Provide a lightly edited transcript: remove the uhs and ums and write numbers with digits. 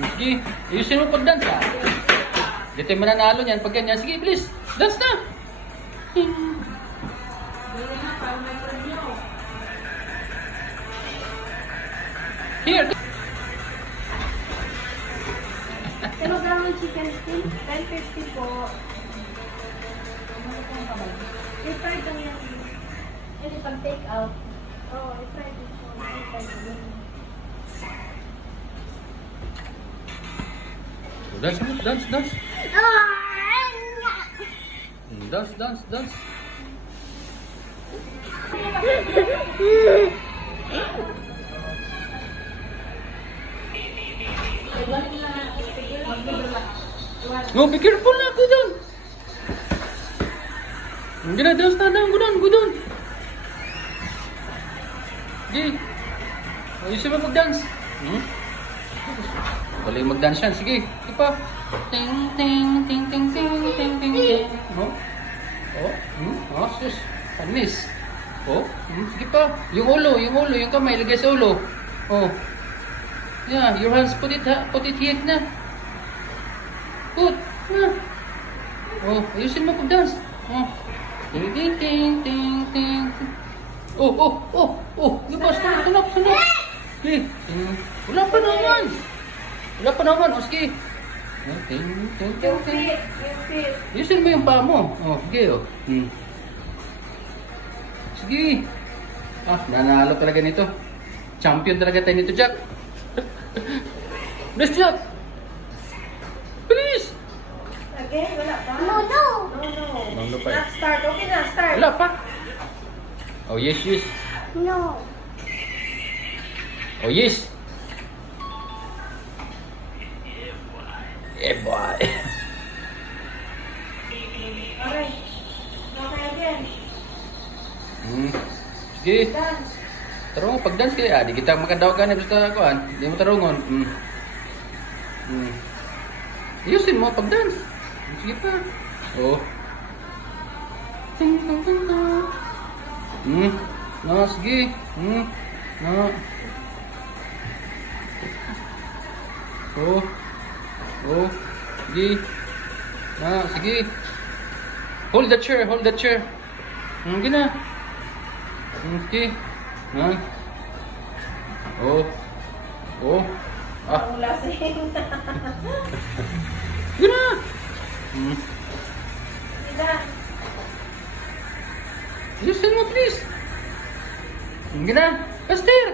Sige, ayusin mo pag-dance ha. Hindi tayo mananalo niyan pag ganyan. Sige, please. Dance na. Here. Pero gawin chicken skin, 10.50 po. I-try ko yan. Hindi pag take out. Oo, i-try ko po. Dance, dance, dance. Dance, dance, dance. Oh, be careful na, go down. Hindi na, dance na, go down, go down. Sige. Ayusin mo mag-dance. Galing mag-dance yan, sige. Sige pa. Ting, ting, ting, ting, ting, ting, ting, ting. Oh, oh, sus. Panis. Oh, sige pa. Yung ulo, yung kamay, lagay sa ulo. Oh. Yeah, your hands, put it here na. Put. Oh, ayusin mo pag-dance. Oh. Ting, ting, ting, ting, ting. Oh, oh, oh, oh. Diba, sunok. Okay. Wala pa naman. Wala pa naman. O, sige. Ting, ting, ting, ting. Ayusin mo yung paa mo. Oh, sige, oh. Sige. Ah, nanalo talaga nito. Champion talaga tayo nito, Jack. Let's Jack. Please. Again, wala pa? No. No pa. Not start. Okay na, start. Wala pa. Oh, yes. No. Oh, yes. Yeah, boy. Okay. Okay again. Sige. Dance. Tarong pag-dance kaya. Di kita makadawagan na basta kuan. Di mo tarungon. Ayusin mo pag-dance. Sige pa. Oh. Ting, ting, ting, ting. No, sige. No. Oh. Sige. No, sige. Hold the chair. Sige na. Sige. No. Oh. Ah. Ang lasing. Sige na. Dance. Ayusin mo, please. Sige na. Faster.